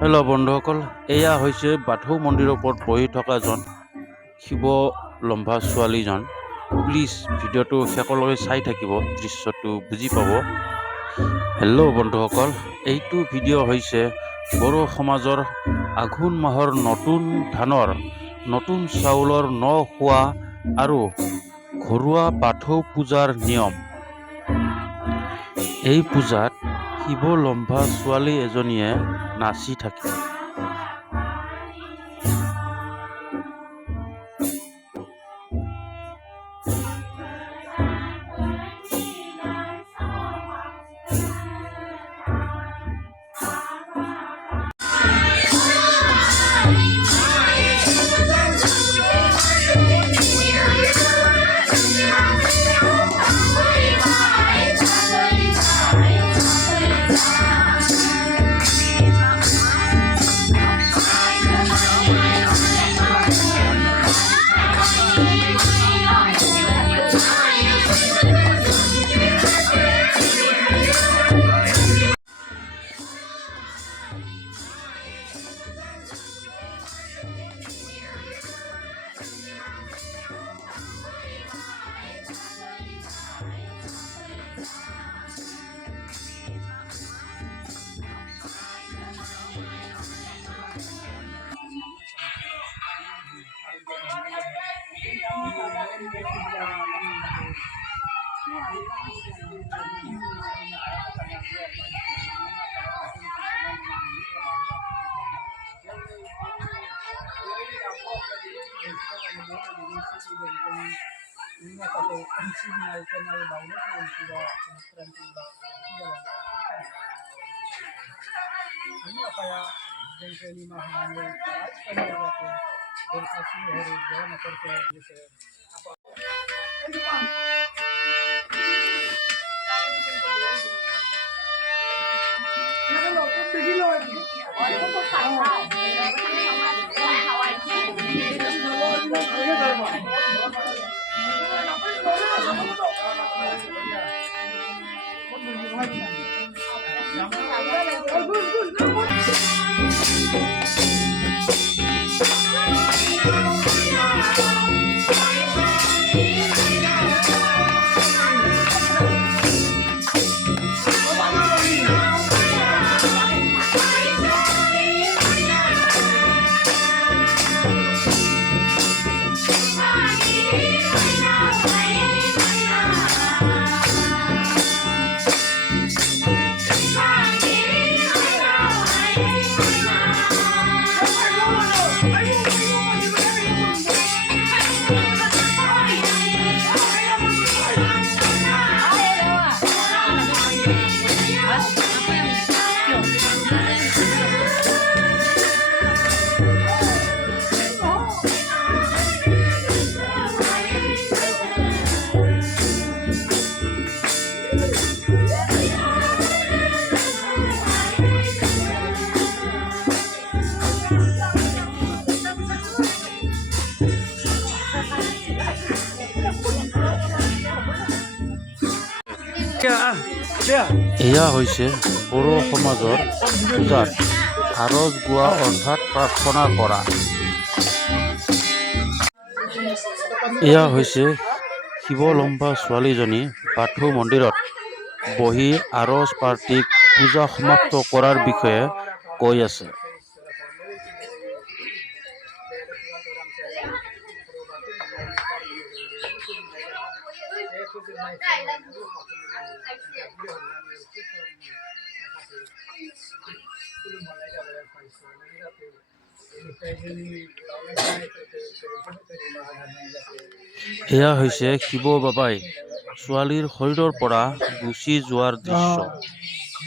Hello' বন্ধুসকল, এয়া হৈছে বাথৌ মন্দিৰৰ ওপৰত বহি থকা শিৱ লম্বা ছোৱালীজন। প্লিজ ভিডিঅ'টো শেষলৈকে চাই থাকিব, দৃশ্যটো বুজি পাব। হেল্ল' বন্ধুসকল, এইটো ভিডিঅ' হৈছে বড়ো সমাজৰ আঘোণ মাহৰ নতুন ধানৰ নতুন চাউলৰ ন খোৱা আৰু ঘৰুৱা বাথৌ পূজাৰ নিয়ম। এই পূজাত শিৱ লম্বা ছোৱালী এজনীয়ে নাচি থাকে। এয়া হৈছে বড়ো সমাজৰ পূজাত আৰজ গোৱা অৰ্থাৎ প্ৰাৰ্থনা কৰা। এয়া হৈছে শিৱ লম্বা ছোৱালীজনী বাথৌ মন্দিৰত বহি আৰজ পাৰ্টিক পূজা সমাপ্ত কৰাৰ বিষয়ে কৈ আছে। এয়া হৈছে শিৱ বাবাই ছোৱালীৰ শৰীৰৰ পৰা গুচি যোৱাৰ দৃশ্য।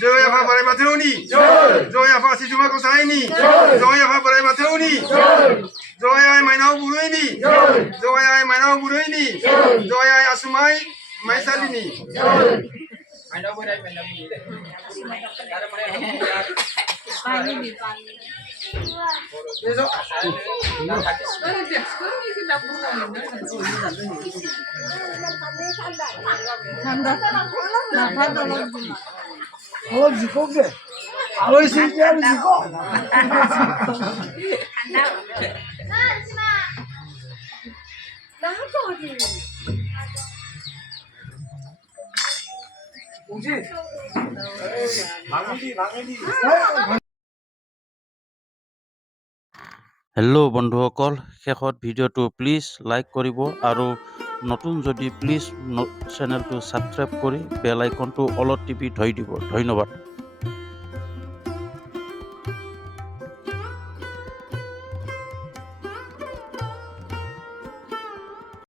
জয় আফা বৰাই মাথৌনি, জয় আফা সিজুমা গোসাইনি, জয় আফা বৰাই মাথৌনি, জয় আই মাইনাও বুৰৈনি, জয় আই মাইনাও বুৰৈনি, জয় আই আসুমাই মাইসালিনি। মাইনাও বৰাই মাইনাও হেল্ল' বন্ধুসকল, শেষত ভিডিঅ'টো প্লিজ লাইক কৰিব আৰু নতুন যদি প্লিজ চেনেলটো ছাবস্ক্ৰাইব কৰি বেল আইকনটো অলপ টিপি ধৰি দিব। ধন্যবাদ।